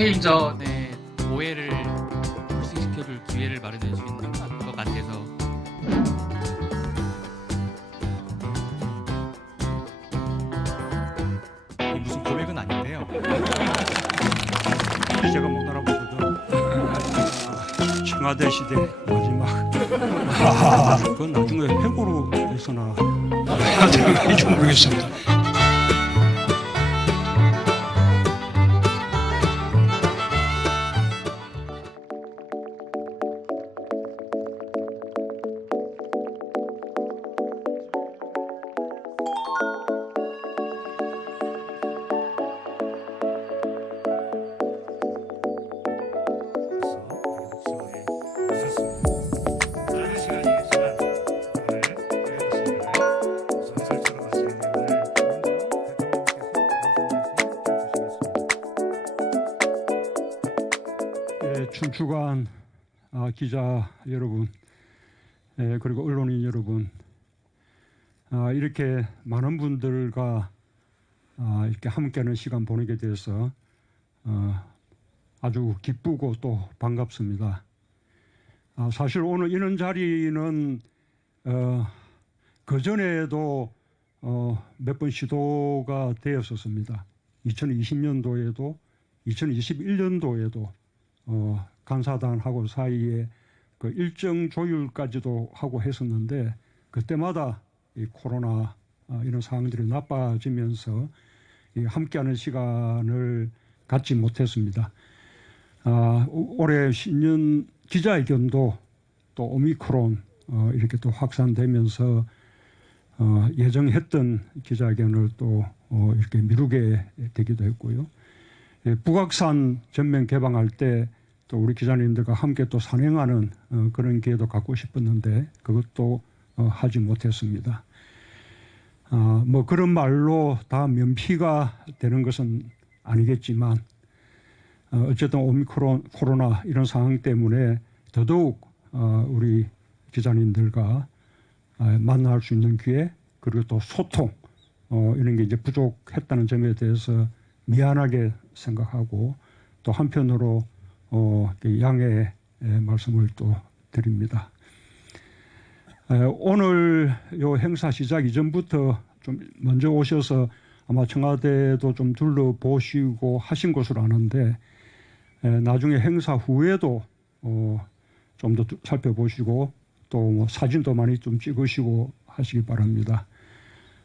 퇴임 전에 오해를 불식시켜줄 기회를 마련해 주겠는 것 같아서 무슨 고백은 아닌데요. 제가 못 알아보거든. 청와대 시대 마지막. 그건 나중에 회고로 해서나. 제가 좀 모르겠습니다. 춘추관 기자 여러분, 그리고 언론인 여러분, 이렇게 많은 분들과 이렇게 함께하는 시간 보내게 돼서 아주 기쁘고 또 반갑습니다. 사실 오늘 이런 자리는 그 전에도 몇 번 시도가 되었었습니다. 2020년도에도 2021년도에도 간사단하고 사이에 그 일정 조율까지도 하고 했었는데 그때마다 이 코로나 이런 상황들이 나빠지면서 이 함께하는 시간을 갖지 못했습니다. 올해 신년 기자회견도 또 오미크론 이렇게 또 확산되면서 예정했던 기자회견을 또 이렇게 미루게 되기도 했고요. 북악산 전면 개방할 때 또 우리 기자님들과 함께 또 산행하는 그런 기회도 갖고 싶었는데 그것도 하지 못했습니다. 뭐 그런 말로 다 면피가 되는 것은 아니겠지만 어쨌든 오미크론 코로나 이런 상황 때문에 더더욱 우리 기자님들과 만날 수 있는 기회 그리고 또 소통 이런 게 이제 부족했다는 점에 대해서 미안하게 생각하고 또 한편으로 양해의 말씀을 또 드립니다. 오늘 요 행사 시작 이전부터 좀 먼저 오셔서 아마 청와대도 좀 둘러보시고 하신 것으로 아는데 나중에 행사 후에도 좀 더 살펴보시고 또 뭐 사진도 많이 좀 찍으시고 하시기 바랍니다.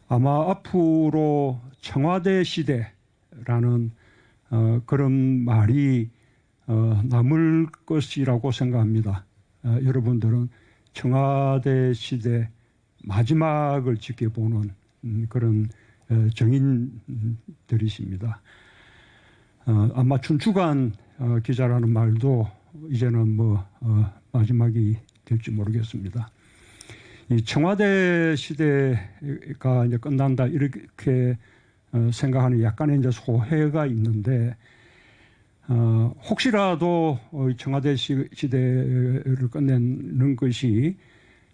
아마 앞으로 청와대 시대라는 그런 말이 남을 것이라고 생각합니다. 여러분들은 청와대 시대 마지막을 지켜보는 그런 정인들이십니다. 아마 춘추관 기자라는 말도 이제는 뭐 마지막이 될지 모르겠습니다. 이 청와대 시대가 이제 끝난다 이렇게 생각하는 약간의 이제 소회가 있는데 혹시라도 청와대 시대를 끝내는 것이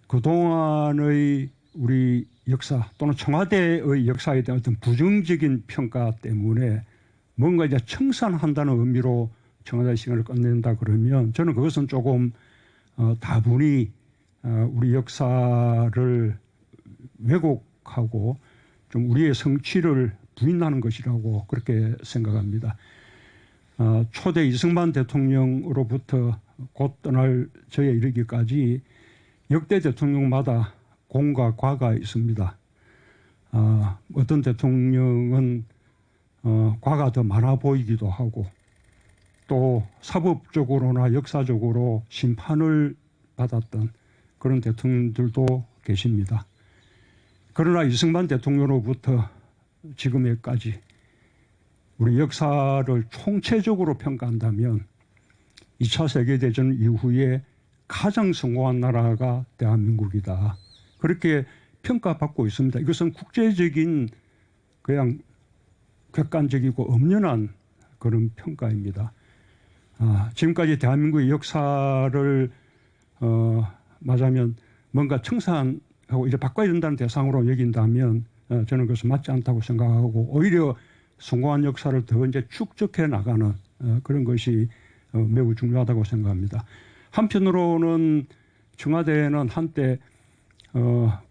그동안의 우리 역사 또는 청와대의 역사에 대한 어떤 부정적인 평가 때문에 뭔가 이제 청산한다는 의미로 청와대 시간을 끝낸다 그러면 저는 그것은 조금 다분히 우리 역사를 왜곡하고 좀 우리의 성취를 부인하는 것이라고 그렇게 생각합니다. 초대 이승만 대통령으로부터 곧 떠날 저에 이르기까지 역대 대통령마다 공과 과가 있습니다. 어떤 대통령은 과가 더 많아 보이기도 하고 또 사법적으로나 역사적으로 심판을 받았던 그런 대통령들도 계십니다. 그러나 이승만 대통령으로부터 지금에까지 우리 역사를 총체적으로 평가한다면 2차 세계대전 이후에 가장 성공한 나라가 대한민국이다. 그렇게 평가받고 있습니다. 이것은 국제적인 그냥 객관적이고 엄연한 그런 평가입니다. 지금까지 대한민국의 역사를 말하자면 뭔가 청산하고 이제 바꿔야 된다는 대상으로 여긴다면 저는 그것은 맞지 않다고 생각하고 오히려 성공한 역사를 더 이제 축적해 나가는 그런 것이 매우 중요하다고 생각합니다. 한편으로는 청와대는 한때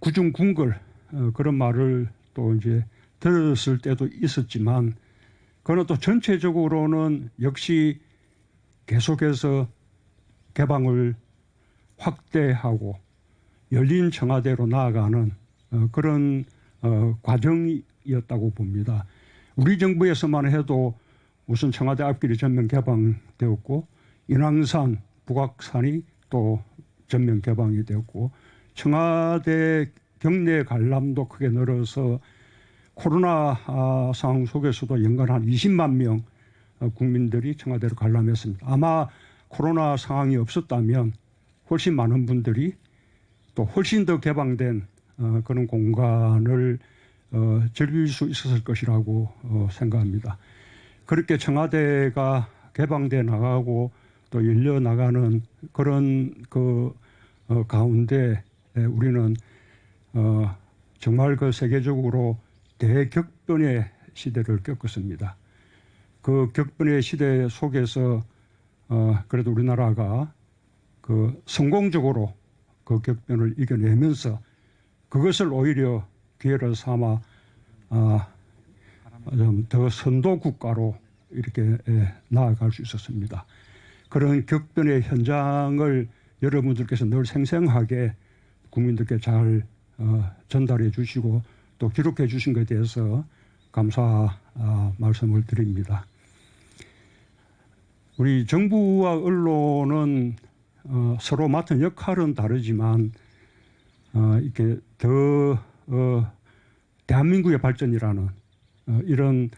구중궁궐 그런 말을 또 이제 들었을 때도 있었지만 그는 또 전체적으로는 역시 계속해서 개방을 확대하고 열린 청와대로 나아가는 그런 과정이었다고 봅니다. 우리 정부에서만 해도 우선 청와대 앞길이 전면 개방되었고 인왕산, 북악산이 또 전면 개방이 되었고 청와대 경내 관람도 크게 늘어서 코로나 상황 속에서도 연간 한 20만 명 국민들이 청와대를 관람했습니다. 아마 코로나 상황이 없었다면 훨씬 많은 분들이 또 훨씬 더 개방된 그런 공간을 즐길 수 있었을 것이라고 생각합니다. 그렇게 청와대가 개방돼 나가고 또 열려 나가는 그런 가운데 우리는 정말 그 세계적으로 대격변의 시대를 겪었습니다. 그 격변의 시대 속에서 그래도 우리나라가 그 성공적으로 그 격변을 이겨내면서 그것을 오히려 기회를 삼아 좀 더 선도 국가로 이렇게 나아갈 수 있었습니다. 그런 격변의 현장을 여러분들께서 늘 생생하게 국민들께 잘 전달해 주시고 또 기록해 주신 것에 대해서 감사 말씀을 드립니다. 우리 정부와 언론은 서로 맡은 역할은 다르지만 이렇게 더 대한민국의 발전이라는 이런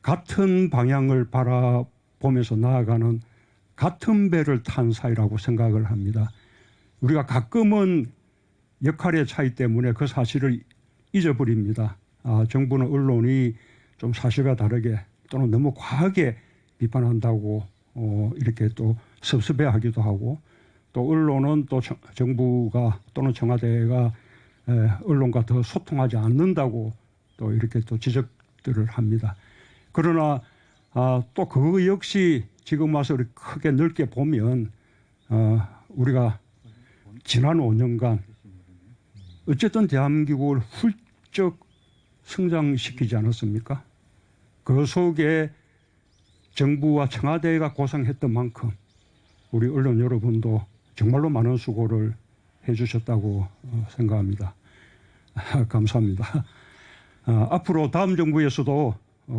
같은 방향을 바라보면서 나아가는 같은 배를 탄 사이라고 생각을 합니다. 우리가 가끔은 역할의 차이 때문에 그 사실을 잊어버립니다. 정부는 언론이 좀 사실과 다르게 또는 너무 과하게 비판한다고 이렇게 또 섭섭해하기도 하고 또 언론은 또 정부가 또는 청와대가 언론과 더 소통하지 않는다고 또 이렇게 또 지적들을 합니다. 그러나 또 그거 역시 지금 와서 우리 크게 넓게 보면 우리가 지난 5년간 어쨌든 대한민국을 훌쩍 성장시키지 않았습니까? 그 속에 정부와 청와대가 고생했던 만큼 우리 언론 여러분도 정말로 많은 수고를 해주셨다고 생각합니다. 감사합니다. 앞으로 다음 정부에서도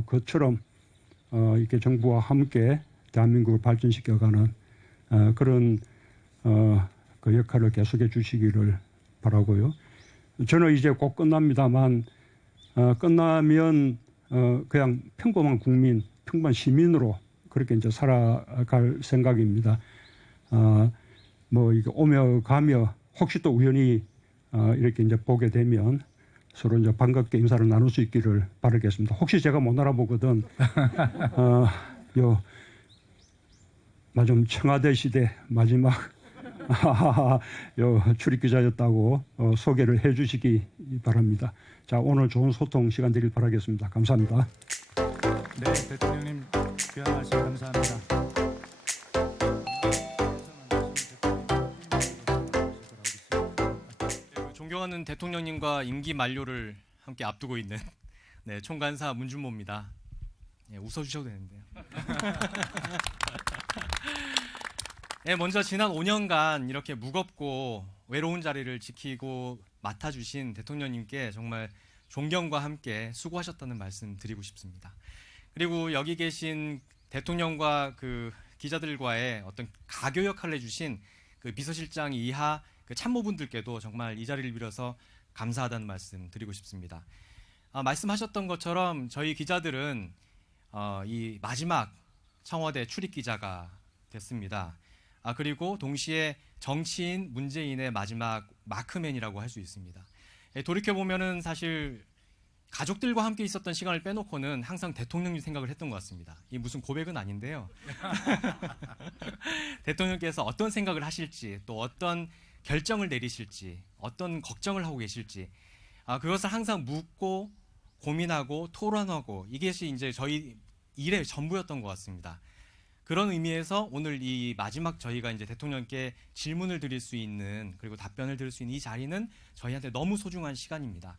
그처럼 이렇게 정부와 함께 대한민국을 발전시켜가는 그런 그 역할을 계속해 주시기를 바라고요. 저는 이제 곧 끝납니다만 끝나면 그냥 평범한 국민, 평범한 시민으로 그렇게 이제 살아갈 생각입니다. 뭐 이게 오며 가며 혹시 또 우연히 이렇게 이제 보게 되면 서로 이제 반갑게 인사를 나눌 수 있기를 바라겠습니다. 혹시 제가 못 알아보거든 청와대 시대 마지막 출입 기자였다고 소개를 해주시기 바랍니다. 자, 오늘 좋은 소통 시간 되길 바라겠습니다. 감사합니다. 네, 대통령님 귀한 말씀 감사합니다. 존경하는 대통령님과 임기 만료를 함께 앞두고 있는 총간사 문준모입니다. 웃어주셔도 되는데요. 먼저 지난 5년간 이렇게 무겁고 외로운 자리를 지키고 맡아주신 대통령님께 정말 존경과 함께 수고하셨다는 말씀 드리고 싶습니다. 그리고 여기 계신 대통령과 그 기자들과의 어떤 가교 역할을 해주신 그 비서실장 이하 그 참모분들께도 정말 이 자리를 빌어서 감사하다는 말씀 드리고 싶습니다. 말씀하셨던 것처럼 저희 기자들은 이 마지막 청와대 출입 기자가 됐습니다. 그리고 동시에 정치인 문재인의 마지막 마크맨이라고 할 수 있습니다. 돌이켜보면은 사실 가족들과 함께 있었던 시간을 빼놓고는 항상 대통령님 생각을 했던 것 같습니다. 이 무슨 고백은 아닌데요. 대통령께서 어떤 생각을 하실지 또 어떤 결정을 내리실지 어떤 걱정을 하고 계실지 그것을 항상 묻고 고민하고 토론하고 이것이 이제 저희 일의 전부였던 것 같습니다. 그런 의미에서 오늘 이 마지막 저희가 이제 대통령께 질문을 드릴 수 있는 그리고 답변을 드릴 수 있는 이 자리는 저희한테 너무 소중한 시간입니다.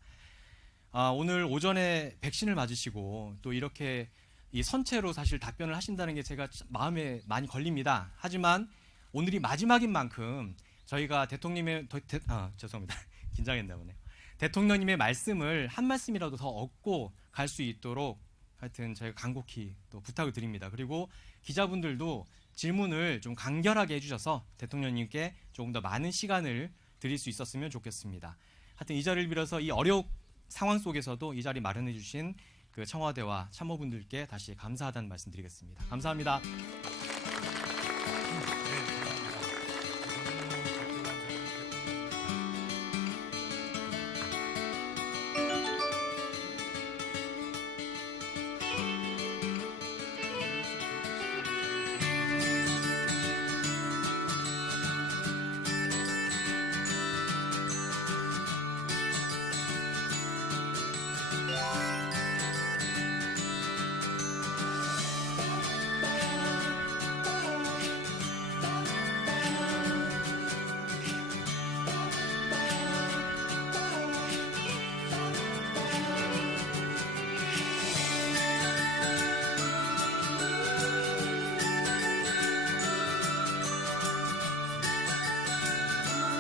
오늘 오전에 백신을 맞으시고 또 이렇게 이 선체로 사실 답변을 하신다는 게 제가 마음에 많이 걸립니다. 하지만 오늘이 마지막인 만큼 저희가 죄송합니다. 긴장했나 보네요. 대통령님의 말씀을 한 말씀이라도 더 얻고 갈 수 있도록 하여튼 저희가 간곡히 또 부탁을 드립니다. 그리고 기자분들도 질문을 좀 간결하게 해주셔서 대통령님께 조금 더 많은 시간을 드릴 수 있었으면 좋겠습니다. 하여튼 이 자리를 빌어서 이 어려운 상황 속에서도 이 자리 마련해 주신 그 청와대와 참모분들께 다시 감사하다는 말씀 드리겠습니다. 감사합니다.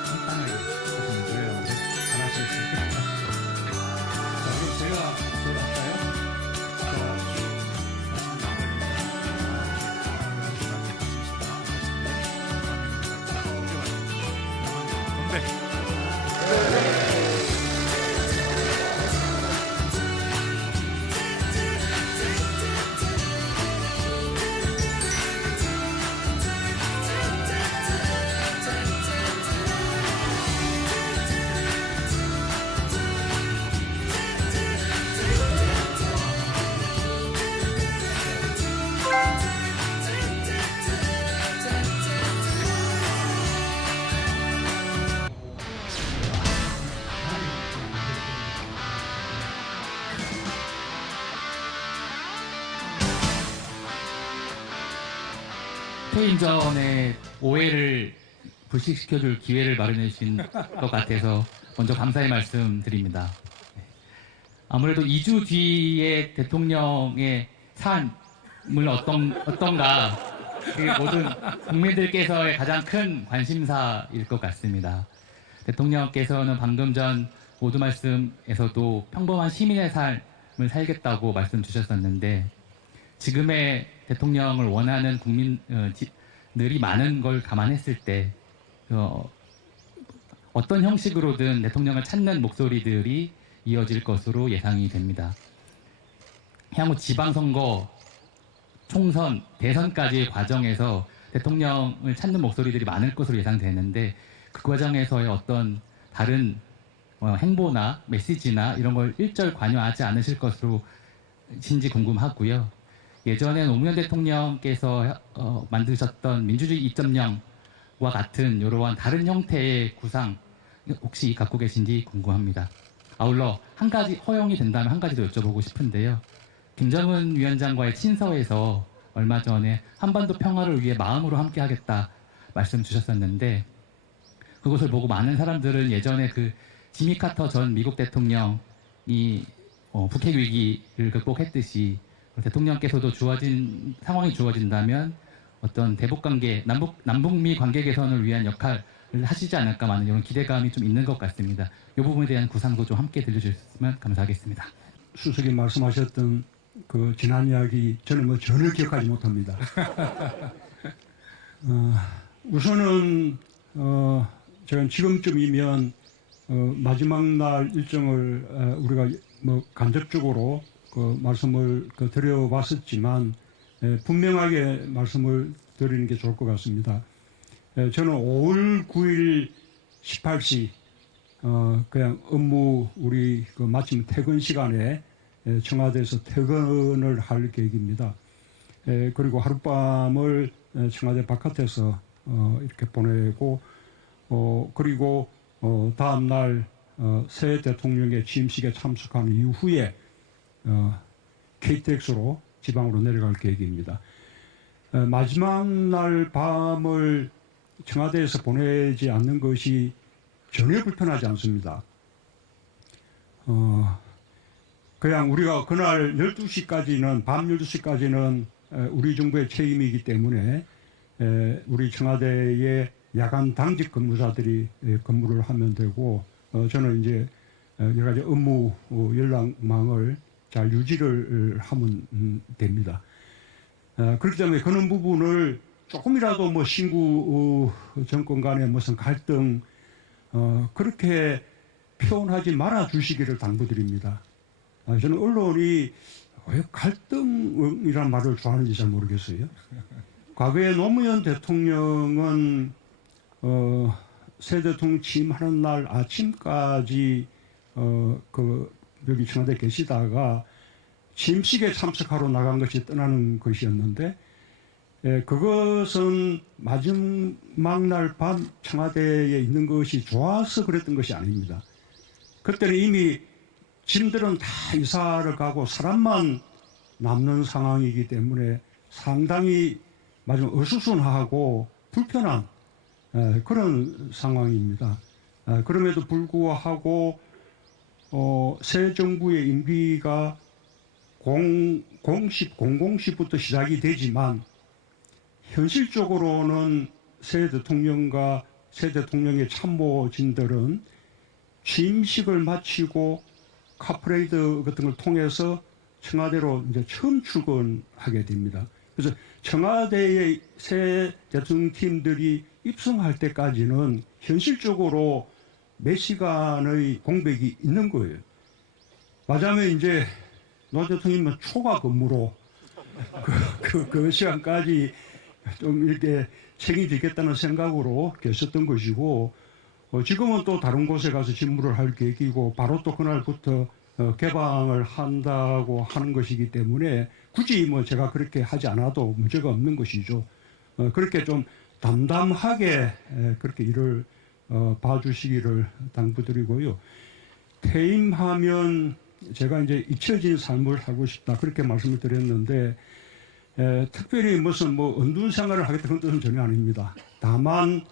간단하게 하시면 돼요. 잘하셨습니다. 자, 그럼 제가 할까요? 퇴임 전에 오해를 불식시켜줄 기회를 마련해 주신 것 같아서 먼저 감사의 말씀 드립니다. 아무래도 2주 뒤에 대통령의 삶을 어떤가 모든 국민들께서의 가장 큰 관심사일 것 같습니다. 대통령께서는 방금 전 모두 말씀에서도 평범한 시민의 삶을 살겠다고 말씀 주셨었는데 지금의 대통령을 원하는 국민들이 많은 걸 감안했을 때 어떤 형식으로든 대통령을 찾는 목소리들이 이어질 것으로 예상이 됩니다. 향후 지방선거, 총선, 대선까지의 과정에서 대통령을 찾는 목소리들이 많을 것으로 예상되는데 그 과정에서의 어떤 다른 행보나 메시지나 이런 걸 일절 관여하지 않으실 것으로 진지 궁금하고요. 예전에 노무현 대통령께서 만드셨던 민주주의 2.0와 같은 이러한 다른 형태의 구상 혹시 갖고 계신지 궁금합니다. 아울러 한 가지 허용이 된다면 한 가지 더 여쭤보고 싶은데요. 김정은 위원장과의 친서에서 얼마 전에 한반도 평화를 위해 마음으로 함께하겠다 말씀 주셨었는데 그것을 보고 많은 사람들은 예전에 그 지미 카터 전 미국 대통령이 북핵 위기를 극복했듯이 대통령께서도 상황이 주어진다면 어떤 대북관계, 남북미 관계 개선을 위한 역할을 하시지 않을까 하는 이런 기대감이 좀 있는 것 같습니다. 이 부분에 대한 구상도 좀 함께 들려주셨으면 감사하겠습니다. 수석이 말씀하셨던 그 지난 이야기 저는 전혀 기억하지 못합니다. 우선은 제가 지금쯤이면 마지막 날 일정을 우리가 간접적으로 그 말씀을 드려봤었지만 분명하게 말씀을 드리는 게 좋을 것 같습니다. 저는 5월 9일 18시 그냥 업무 우리 마침 퇴근 시간에 청와대에서 퇴근을 할 계획입니다. 그리고 하룻밤을 청와대 바깥에서 이렇게 보내고 그리고 다음 날 새 대통령의 취임식에 참석한 이후에 KTX로 지방으로 내려갈 계획입니다. 마지막 날 밤을 청와대에서 보내지 않는 것이 전혀 불편하지 않습니다. 그냥 우리가 그날 12시까지는, 밤 12시까지는 우리 정부의 책임이기 때문에 우리 청와대의 야간 당직 근무자들이 근무를 하면 되고, 저는 이제 여러 가지 업무 연락망을 잘 유지를 하면 됩니다. 그렇기 때문에 그런 부분을 조금이라도 뭐 신구 정권 간의 무슨 갈등 그렇게 표현하지 말아 주시기를 당부드립니다. 저는 언론이 왜 갈등이란 말을 좋아하는지 잘 모르겠어요. 과거에 노무현 대통령은 새 대통령 취임하는 날 아침까지 여기 청와대 계시다가 취임식에 참석하러 나간 것이 떠나는 것이었는데, 그것은 마지막 날 밤 청와대에 있는 것이 좋아서 그랬던 것이 아닙니다. 그때는 이미 짐들은 다 이사를 가고 사람만 남는 상황이기 때문에 상당히 마지막 어수선하고 불편한 그런 상황입니다. 그럼에도 불구하고 새 정부의 임기가 공공시부터 시작이 되지만 현실적으로는 새 대통령과 새 대통령의 참모진들은 취임식을 마치고 카프레이드 같은 걸 통해서 청와대로 이제 처음 출근하게 됩니다. 그래서 청와대의 새 대통령 팀들이 입성할 때까지는 현실적으로 몇 시간의 공백이 있는 거예요. 맞아면 이제 노 대통령은 초과 근무로 그 시간까지 좀 이렇게 책임지겠다는 생각으로 계셨던 것이고, 지금은 또 다른 곳에 가서 직무를 할 계획이고 바로 또 그날부터 개방을 한다고 하는 것이기 때문에 굳이 뭐 제가 그렇게 하지 않아도 문제가 없는 것이죠. 그렇게 좀 담담하게 그렇게 일을 봐주시기를 당부드리고요. 퇴임하면 제가 이제 잊혀진 삶을 살고 싶다 그렇게 말씀을 드렸는데, 특별히 무슨 뭐 은둔 생활을 하겠다 그런 뜻은 전혀 아닙니다. 다만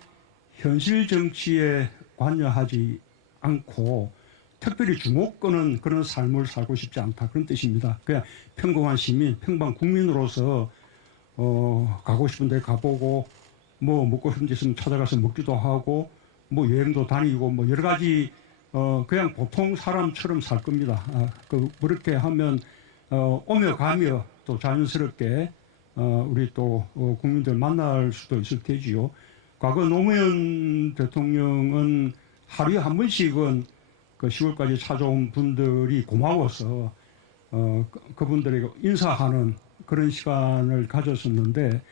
현실 정치에 관여하지 않고 특별히 주목끄는 그런 삶을 살고 싶지 않다 그런 뜻입니다. 그냥 평범한 시민, 평범한 국민으로서 가고 싶은 데 가보고 뭐 먹고 싶은 데 있으면 찾아가서 먹기도 하고 뭐 여행도 다니고 뭐 여러 가지 그냥 보통 사람처럼 살 겁니다. 그렇게 하면 오며 가며 또 자연스럽게 우리 또 국민들 만날 수도 있을 테지요. 과거 노무현 대통령은 하루에 한 번씩은 그 시골까지 찾아온 분들이 고마워서 그분들에게 인사하는 그런 시간을 가졌었는데,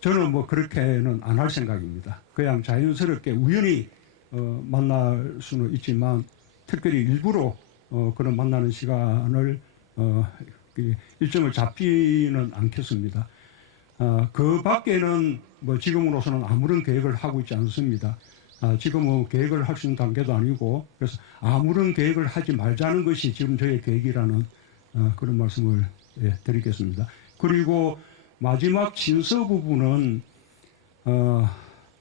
저는 뭐 그렇게는 안 할 생각입니다. 그냥 자연스럽게 우연히 만날 수는 있지만 특별히 일부러 그런 만나는 시간을 일정을 잡지는 않겠습니다. 그 밖에는 뭐 지금으로서는 아무런 계획을 하고 있지 않습니다. 지금은 계획을 할 수 있는 단계도 아니고, 그래서 아무런 계획을 하지 말자는 것이 지금 저의 계획이라는 그런 말씀을 드리겠습니다. 그리고 마지막 진서 부분은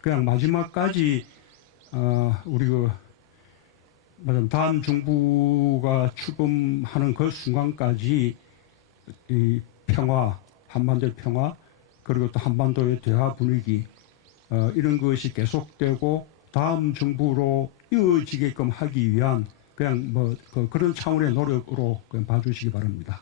그냥 마지막까지 우리 다음 정부가 출범하는 그 순간까지 이 평화, 한반도의 평화, 그리고 또 한반도의 대화 분위기 이런 것이 계속되고 다음 정부로 이어지게끔 하기 위한 그냥 뭐 그런 차원의 노력으로 그냥 봐주시기 바랍니다.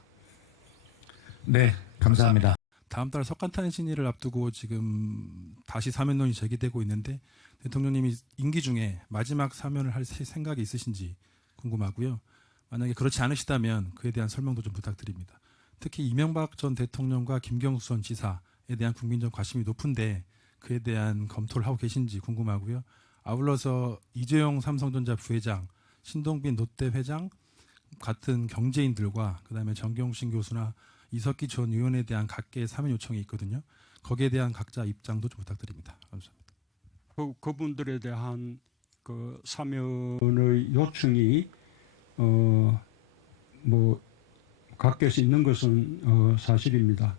네, 감사합니다. 다음 달 석간탄 신일을 앞두고 지금 다시 사면론이 제기되고 있는데, 대통령님이 임기 중에 마지막 사면을 할 생각이 있으신지 궁금하고요. 만약에 그렇지 않으시다면 그에 대한 설명도 좀 부탁드립니다. 특히 이명박 전 대통령과 김경수 전 지사에 대한 국민적 관심이 높은데 그에 대한 검토를 하고 계신지 궁금하고요. 아울러서 이재용 삼성전자 부회장, 신동빈 롯데 회장 같은 경제인들과 그다음에 정경심 교수나 이석기 전 의원에 대한 각계의 사면 요청이 있거든요. 거기에 대한 각자 입장도 좀 부탁드립니다. 감사합니다. 그분들에 대한 그 사면의 요청이 뭐 각계에서 있는 것은 사실입니다.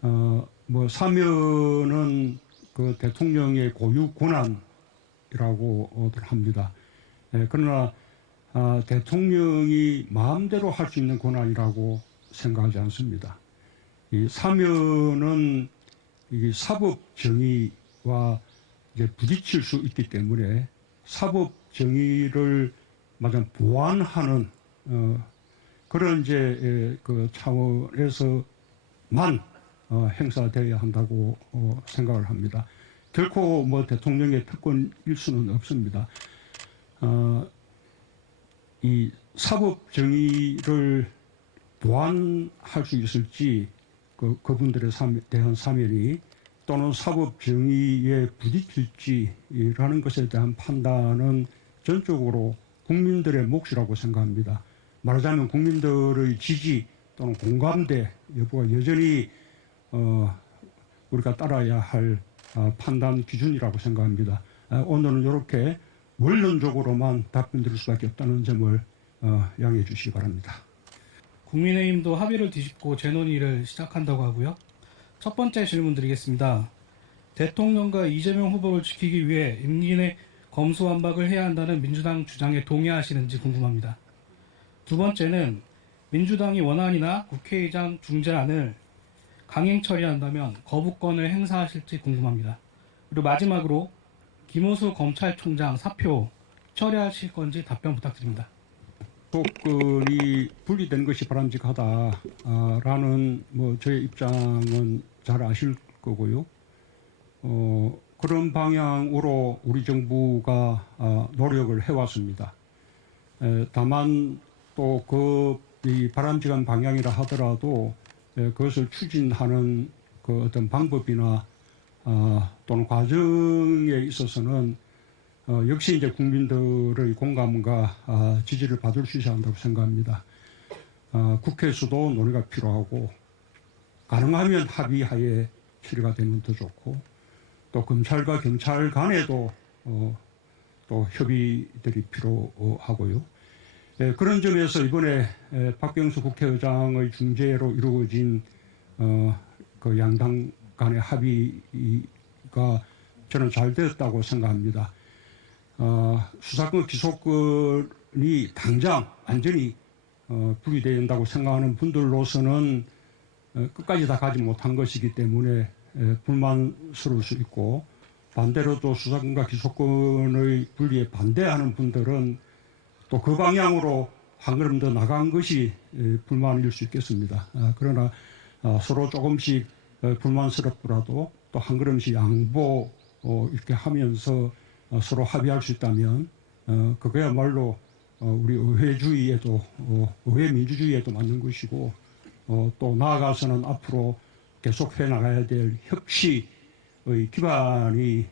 뭐 사면은 그 대통령의 고유 권한이라고들 합니다. 그러나 대통령이 마음대로 할 수 있는 권한이라고 생각하지 않습니다. 이 사면은 이 사법 정의와 이제 부딪힐 수 있기 때문에 사법 정의를 마저 보완하는 그런 이제 그 차원에서만 행사되어야 한다고 생각을 합니다. 결코 뭐 대통령의 특권일 수는 없습니다. 이 사법 정의를 보완할 수 있을지 그분들에 대한 사면이 또는 사법 정의에 부딪힐지라는 것에 대한 판단은 전적으로 국민들의 몫이라고 생각합니다. 말하자면 국민들의 지지 또는 공감대 여부가 여전히 우리가 따라야 할 판단 기준이라고 생각합니다. 오늘은 이렇게 원론적으로만 답변드릴 수밖에 없다는 점을 양해해 주시기 바랍니다. 국민의힘도 합의를 뒤집고 재논의를 시작한다고 하고요. 첫 번째 질문 드리겠습니다. 대통령과 이재명 후보를 지키기 위해 임기 내 검수완박을 해야 한다는 민주당 주장에 동의하시는지 궁금합니다. 두 번째는 민주당이 원안이나 국회의장 중재안을 강행 처리한다면 거부권을 행사하실지 궁금합니다. 그리고 마지막으로 김호수 검찰총장 사표 처리하실 건지 답변 부탁드립니다. 소권이 분리된 것이 바람직하다라는 뭐 저의 입장은 잘 아실 거고요. 그런 방향으로 우리 정부가 노력을 해왔습니다. 다만 또 이 바람직한 방향이라 하더라도 그것을 추진하는 그 어떤 방법이나 또는 과정에 있어서는 역시 이제 국민들의 공감과 지지를 받을 수 있어야 한다고 생각합니다. 국회에서도 논의가 필요하고 가능하면 합의하에 처리가 되면 더 좋고 또 검찰과 경찰 간에도 또 협의들이 필요하고요. 그런 점에서 이번에 박병수 국회의장의 중재로 이루어진 그 양당 간의 합의가 저는 잘 되었다고 생각합니다. 수사권 기소권이 당장 완전히 분리되어야 된다고 생각하는 분들로서는 끝까지 다 가지 못한 것이기 때문에 불만스러울 수 있고 반대로 또 수사권과 기소권의 분리에 반대하는 분들은 또 그 방향으로 한 걸음 더 나간 것이 불만일 수 있겠습니다. 그러나 서로 조금씩 불만스럽더라도 또 한 걸음씩 양보 이렇게 하면서 서로 합의할 수 있다면 그거야말로 우리 의회주의에도 의회 민주주의에도 맞는 것이고 또 나아가서는 앞으로 계속해 나가야 될 협치의 기반이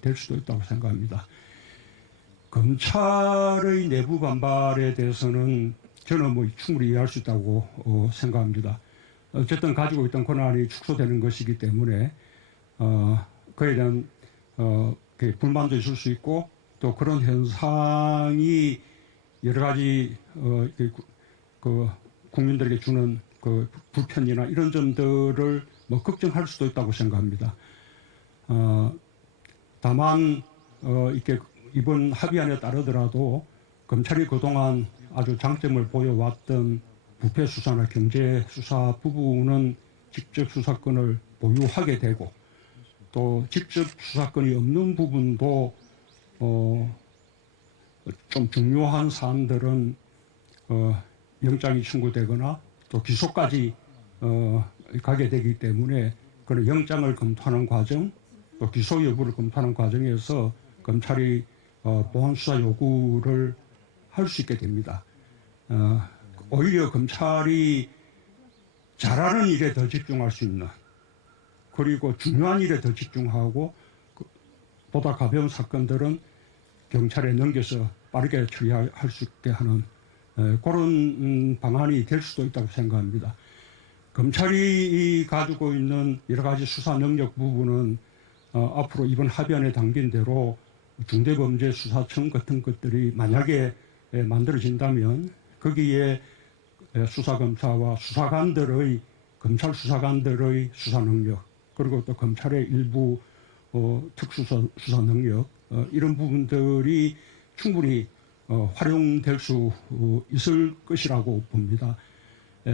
될 수도 있다고 생각합니다. 검찰의 내부 반발에 대해서는 저는 뭐 충분히 이해할 수 있다고 생각합니다. 어쨌든 가지고 있던 권한이 축소되는 것이기 때문에 그에 대한 불만도 있을 수 있고 또 그런 현상이 여러 가지 그 국민들에게 주는 그 불편이나 이런 점들을 뭐 걱정할 수도 있다고 생각합니다. 다만 이렇게 이번 합의안에 따르더라도 검찰이 그동안 아주 장점을 보여왔던 부패 수사나 경제 수사 부분은 직접 수사권을 보유하게 되고 또 직접 수사권이 없는 부분도 좀 중요한 사안들은 영장이 청구되거나 또 기소까지 가게 되기 때문에 그런 영장을 검토하는 과정 또 기소 여부를 검토하는 과정에서 검찰이 보안 수사 요구를 할 수 있게 됩니다. 오히려 검찰이 잘하는 일에 더 집중할 수 있는 그리고 중요한 일에 더 집중하고 보다 가벼운 사건들은 경찰에 넘겨서 빠르게 처리할 수 있게 하는 그런 방안이 될 수도 있다고 생각합니다. 검찰이 가지고 있는 여러 가지 수사 능력 부분은 앞으로 이번 합의안에 담긴 대로 중대범죄수사청 같은 것들이 만약에 만들어진다면 거기에 수사검사와 수사관들의 검찰 수사관들의 수사 능력 그리고 또 검찰의 일부 특수수사 능력 이런 부분들이 충분히 활용될 수 있을 것이라고 봅니다.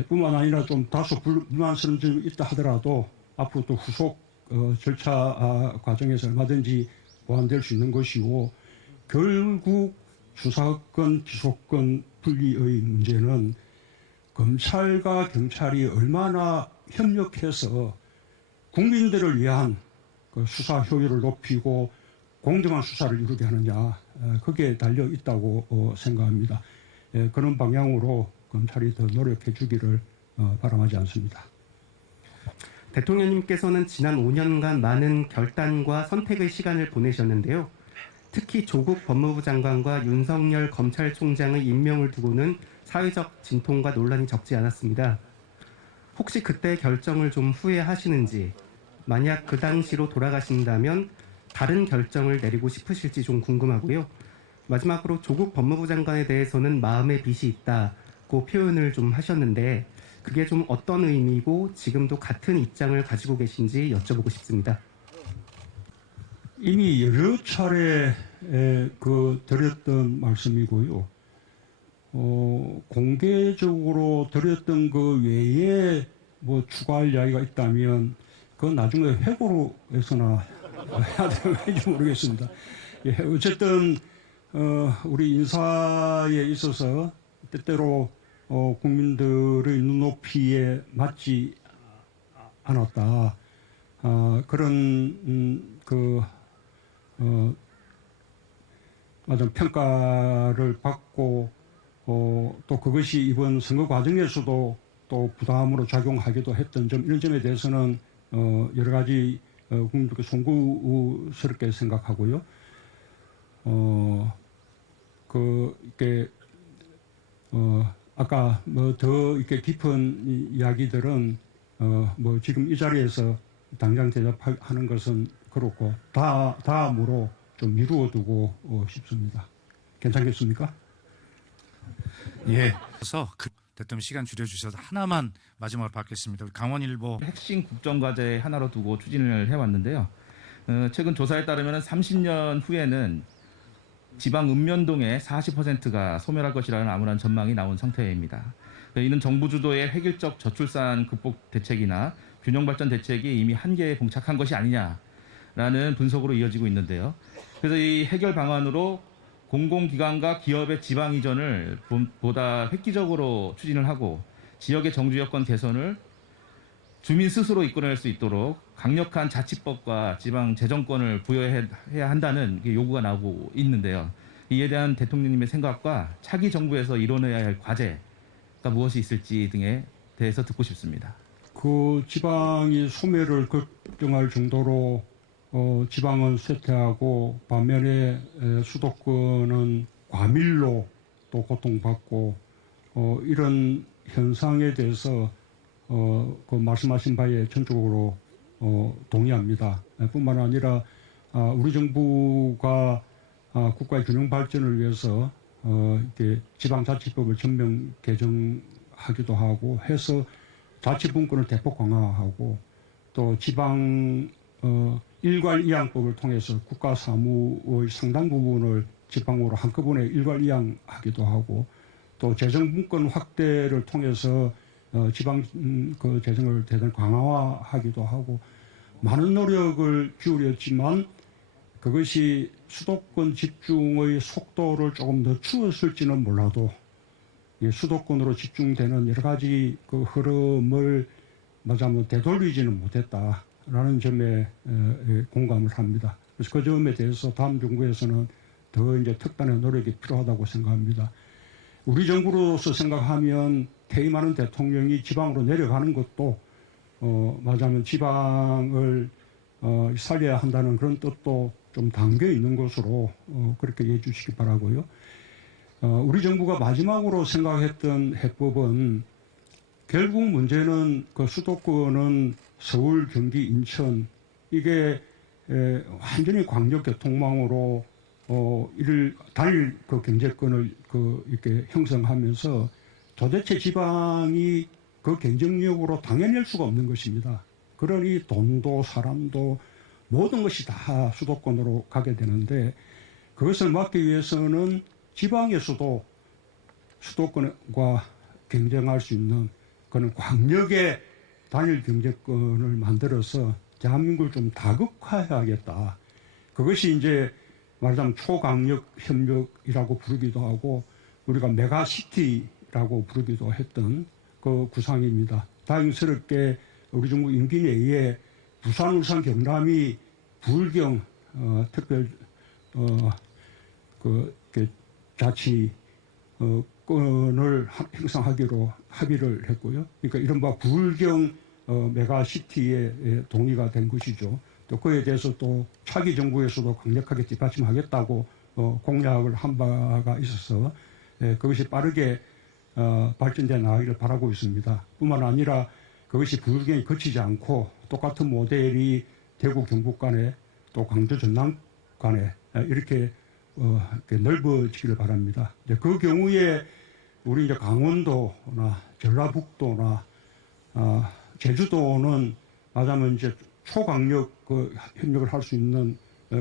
뿐만 아니라 좀 다소 불만스러운 점이 있다 하더라도 앞으로 또 후속 절차 과정에서 얼마든지 보완될 수 있는 것이고 결국 수사권, 기소권 분리의 문제는 검찰과 경찰이 얼마나 협력해서 국민들을 위한 그 수사 효율을 높이고 공정한 수사를 이루게 하느냐 거기에 달려 있다고 생각합니다. 그런 방향으로 검찰이 더 노력해 주기를 바람하지 않습니다. 대통령님께서는 지난 5년간 많은 결단과 선택의 시간을 보내셨는데요. 특히 조국 법무부 장관과 윤석열 검찰총장의 임명을 두고는 사회적 진통과 논란이 적지 않았습니다. 혹시 그때 결정을 좀 후회하시는지, 만약 그 당시로 돌아가신다면 다른 결정을 내리고 싶으실지 좀 궁금하고요. 마지막으로 조국 법무부 장관에 대해서는 마음의 빚이 있다고 표현을 좀 하셨는데 그게 좀 어떤 의미고 지금도 같은 입장을 가지고 계신지 여쭤보고 싶습니다. 이미 여러 차례 드렸던 말씀이고요. 공개적으로 드렸던 그 외에 뭐 추가할 이야기가 있다면 그건 나중에 회고로 해서나 해야 될지 모르겠습니다. 어쨌든 우리 인사에 있어서 때때로 국민들의 눈높이에 맞지 않았다. 그런 맞은 평가를 받고 또 그것이 이번 선거 과정에서도 또 부담으로 작용하기도 했던 점 이런 점에 대해서는 여러 가지 국민들께 송구스럽게 생각하고요. 이렇게 아까 뭐 더 이렇게 깊은 이야기들은 뭐 지금 이 자리에서 당장 대답하는 것은 그렇고 다음으로 좀 미루어두고 싶습니다. 괜찮겠습니까? 예. 그래서 대통령 시간 줄여주셔서 하나만 마지막으로 받겠습니다. 강원일보 핵심 국정과제 하나로 두고 추진을 해왔는데요. 최근 조사에 따르면 30년 후에는 지방 읍면동의 40%가 소멸할 것이라는 암울한 전망이 나온 상태입니다. 이는 정부 주도의 획일적 저출산 극복 대책이나 균형발전 대책이 이미 한계에 봉착한 것이 아니냐라는 분석으로 이어지고 있는데요. 그래서 이 해결 방안으로 공공기관과 기업의 지방 이전을 보다 획기적으로 추진을 하고 지역의 정주 여건 개선을 주민 스스로 이끌어낼 수 있도록 강력한 자치법과 지방 재정권을 부여해야 한다는 요구가 나오고 있는데요. 이에 대한 대통령님의 생각과 차기 정부에서 이뤄내야 할 과제가 무엇이 있을지 등에 대해서 듣고 싶습니다. 그 지방이 소멸을 걱정할 정도로 지방은 쇠퇴하고 반면에 수도권은 과밀로 또 고통받고 이런 현상에 대해서 그 말씀하신 바에 전적으로 동의합니다. 뿐만 아니라 우리 정부가 국가의 균형 발전을 위해서 이렇게 지방자치법을 전면 개정하기도 하고 해서 자치분권을 대폭 강화하고 또 지방 일괄이양법을 통해서 국가 사무의 상당 부분을 지방으로 한꺼번에 일괄이양하기도 하고 또 재정분권 확대를 통해서 지방 그 재정을 대단히 강화하기도 하고 많은 노력을 기울였지만 그것이 수도권 집중의 속도를 조금 늦추었을지는 몰라도 수도권으로 집중되는 여러 가지 그 흐름을 말하자면 되돌리지는 못했다라는 점에 공감을 합니다. 그래서 그 점에 대해서 다음 정부에서는 더 이제 특단의 노력이 필요하다고 생각합니다. 우리 정부로서 생각하면 퇴임하는 대통령이 지방으로 내려가는 것도 말하자면 지방을 살려야 한다는 그런 뜻도 좀 담겨 있는 것으로 그렇게 이해해 주시기 바라고요. 우리 정부가 마지막으로 생각했던 해법은 결국 문제는 그 수도권은 서울, 경기, 인천 이게 완전히 광역교통망으로 단일 그 경제권을 이렇게 형성하면서 도대체 지방이 그 경쟁력으로 당해낼 수가 없는 것입니다. 그러니 돈도 사람도 모든 것이 다 수도권으로 가게 되는데 그것을 막기 위해서는 지방에서도 수도권과 경쟁할 수 있는 그런 광역의 단일 경제권을 만들어서 대한민국을 좀 다극화해야겠다. 그것이 이제 말하자면 초강력 협력이라고 부르기도 하고 우리가 메가시티라고 부르기도 했던 그 구상입니다. 다행스럽게 우리 정부 임기 내에 부산, 울산, 경남이 부울경 특별 자치 권을 행사하기로 합의를 했고요. 그러니까 이른바 부울경 메가시티에 동의가 된 것이죠. 또 그에 대해서 또 차기 정부에서도 강력하게 뒷받침하겠다고 공약을 한 바가 있어서 그것이 빠르게 발전돼 나가기를 바라고 있습니다. 뿐만 아니라 그것이 부울경에 그치지 않고 똑같은 모델이 대구 경북 간에 또 광주 전남 간에 이렇게 넓어지기를 바랍니다. 그 경우에 우리 이제 강원도나 전라북도나 제주도는 말하자면 이제 초강력 협력을 할 수 있는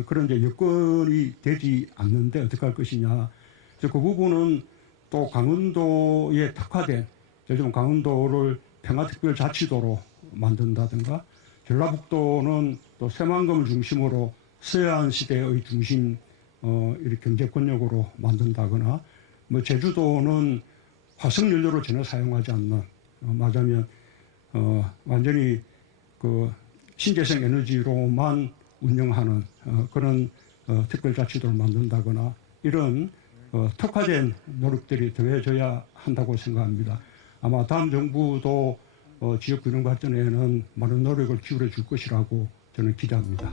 그런 이제 여건이 되지 않는데 어떻게 할 것이냐. 그 부분은 또 강원도에 특화된 예를 들면 강원도를 평화특별자치도로 만든다든가 전라북도는 또 새만금을 중심으로 서해안 시대의 중심 이렇게 경제권력으로 만든다거나 뭐 제주도는 화석연료를 전혀 사용하지 않는 말하자면 완전히 그 신재생 에너지로만 운영하는 그런 특별자치도를 만든다거나 이런 특화된 노력들이 더해져야 한다고 생각합니다. 아마 다음 정부도 지역균형 발전에는 많은 노력을 기울여 줄 것이라고 저는 기대합니다.